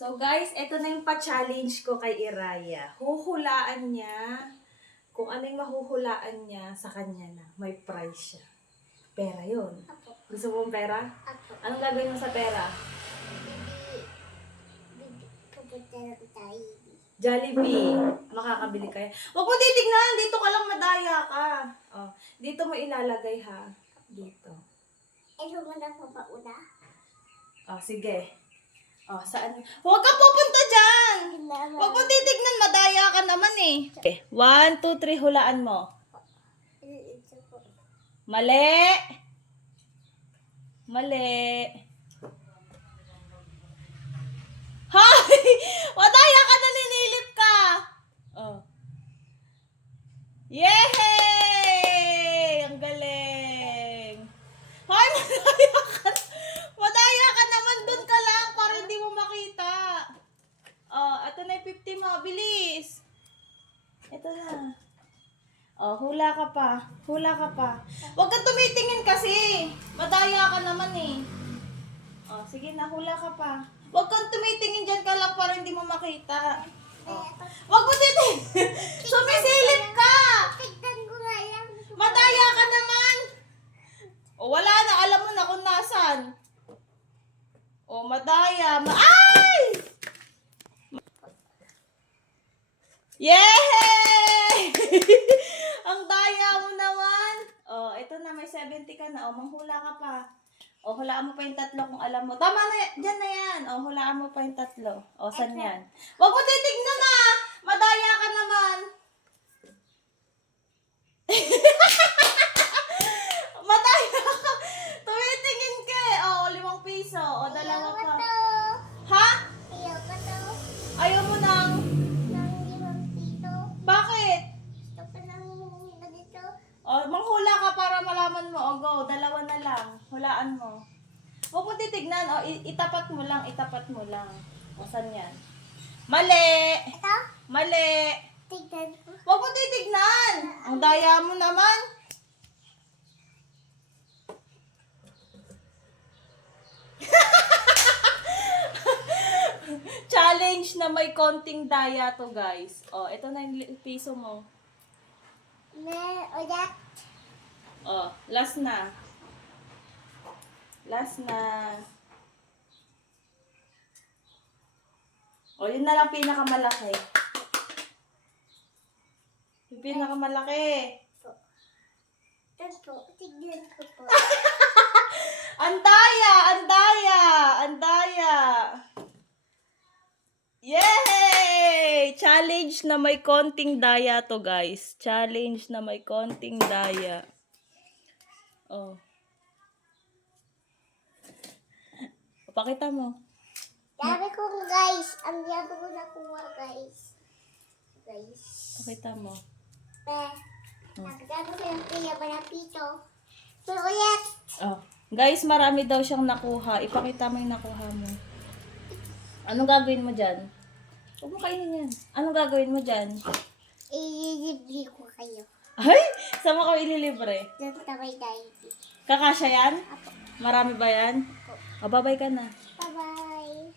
So guys, ito na yung pa-challenge ko kay Iraya. Huhulaan niya kung ano yung mahuhulaan niya sa kanya na. May prize siya. Pera yun. Apo. Gusto mo ng pera? Apo. Anong gagawin mo sa pera? Pupunta na tayo. Jollibee. Makakabili kayo. Huwag mo titignan. Dito ka lang madaya ka. Oh, dito mo ilalagay ha. Dito. Ito mo na po ba una? Oh, sige. Oh, saan? Huwag ka pupunta dyan! Huwag mo titignan. Madaya ka naman eh. Okay. 1, 2, 3. Hulaan mo. Ito po. Mali! Mali! Hay! Madaya ka, naninilip ka! Oh. Yay! Ang galing! Hay! Madaya ka! Madaya ka naman! Doon ka lang para hindi mo makita. Oh, ito na yung 50 mo. Bilis! Ito na. Oh, hula ka pa. Hula ka pa. Huwag kang tumitingin kasi. Madaya ka naman eh. Oh, sige na, hula ka pa. Huwag kang tumitingin dyan ka lang para hindi mo makita. Oh. Huwag mo titingin. Sumisilip ka. Tignan ko nga yan. Madaya ka naman. Oh, wala na. Alam mo na kung nasan. Oh, madaya. Ay! Yay! Ang daya mo naman. Oh, ito na, may 70 ka na. Oh, manghula ka pa. Oh, hulaan mo pa yung tatlo kung alam mo. Tama na, dyan na yan. Oh, hulaan mo pa yung tatlo. Oh, saan yan? Huwag mo titignan na! Madaya ka naman. Madaya ka. Tumitingin ka eh. Oh, 5 piso. Oh, dalawa Ayaw ko pa. to. Ha? Ayaw ko to. Ayaw mo nang... Nang limang dito. Bakit? Gusto ko nang ganito. Oh, manghula ka para malaman mo. O, go. Dalawa na lang. Hulaan mo. Huwag mo titignan. O, itapat mo lang. Itapat mo lang. O, saan yan? Mali! Ito? Mali! Tignan ko. Huwag mo titignan! Ang daya mo naman. Challenge na may konting daya to, guys. O, ito na yung piso mo. Ulit. Oh, last na. Last na. Oh, yun na lang pinakamalaki. Yung pinakamalaki. Ito. Tignan ko po. Ang daya! Ang daya! Ang daya! Yay! Challenge na may konting daya to, guys. Challenge na may konting daya. Oh. Pakita mo. Sabi ko guys, ang yabi ko nakuha guys. Guys. Pakita mo. Nagkano ko yung kaya malapito. So ulit. Oh. Guys, marami daw siyang nakuha. Ipakita mo yung nakuha mo. Anong gagawin mo dyan? Huwag mo kainin yan. Anong gagawin mo dyan? Ililibre ko kayo. Ay! Saan mo kami ililibre? Diyan sa may diabetes. Kakasya yan? Apo. Marami ba yan? Apo. O, babay ka na. Bye-bye.